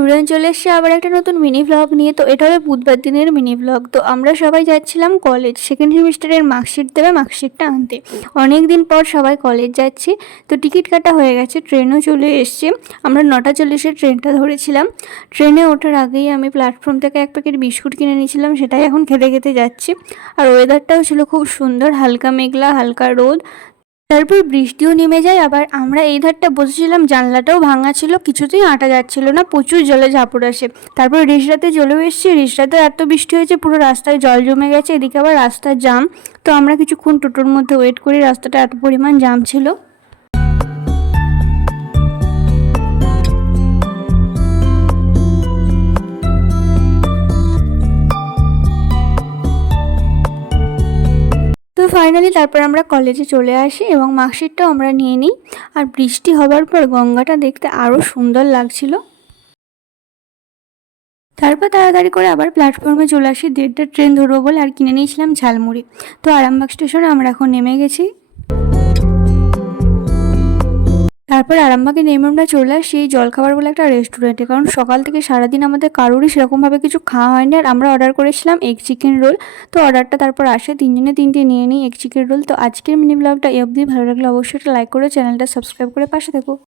Everyone, চলে এসেছে আবার একটা নতুন মিনি ভ্লগ নিয়ে। তো এটা হলো বুধবার দিনের মিনি ভ্লগ। তো আমরা সবাই যাচ্ছিলাম কলেজ, সেকেন্ড সেমিস্টারের মার্কশিট দেবে, মার্কশিটটা আনতে। অনেক দিন পর সবাই কলেজ যাচ্ছি। তো টিকিট কাটা হয়ে গেছে, ট্রেনও চলে এসছে। আমরা 9:40-এ ট্রেনটা ধরেছিলাম। ট্রেনে ওঠার আগেই আমি প্ল্যাটফর্ম থেকে এক প্যাকেট বিস্কুট কিনে নিয়েছিলাম, সেটাই এখন খেতে খেতে যাচ্ছি। আর ওয়েদারটাও ছিল খুব সুন্দর, হালকা মেঘলা, হালকা রোদ। তারপর বৃষ্টিও নেমে যায়। আবার আমরা এই ধারটা বসেছিলাম, জানলাটাও ভাঙা ছিল, কিছুতেই আঁটা যাচ্ছিল না, প্রচুর জলে ঝাপড় আসে। তারপর রিসরাতে চলেও এসেছি। রিসরাতে এত বৃষ্টি হয়েছে, পুরো রাস্তায় জল জমে গেছে, এদিকে আবার রাস্তার জাম। তো আমরা কিছুক্ষণ টোটোর মধ্যে ওয়েট করি, রাস্তাটা এত পরিমাণ জাম ছিল। তো ফাইনালি তারপর আমরা কলেজে চলে আসি এবং মার্কশিটটাও আমরা নিয়ে নিই। আর বৃষ্টি হবার পর গঙ্গাটা দেখতে আরও সুন্দর লাগছিল। তারপর তাড়াতাড়ি করে আবার প্ল্যাটফর্মে চলে আসি, 1:30টার ট্রেন ধরবো বলে। আর কিনে নিয়েছিলাম ঝালমুড়ি। তো আরামবাগ স্টেশনে আমরা এখন নেমে গেছি। তারপর আরামবাগে নেমে আমরা চলে আসি এই জলখাবার বলে একটা রেস্টুরেন্টে, কারণ সকাল থেকে সারাদিন আমাদের কারোরই সেরকমভাবে কিছু খাওয়া হয়নি। আর আমরা অর্ডার করেছিলাম এগ চিকেন রোল। তো অর্ডারটা তারপর আসে, 3জনে 3টে নিয়ে নিই এগ চিকেন রোল। তো আজকের মিনি ব্লগটা এই অবধি। ভালো লাগলে অবশ্যই একটা লাইক করে চ্যানেলটা সাবস্ক্রাইব করে পাশে থেকো।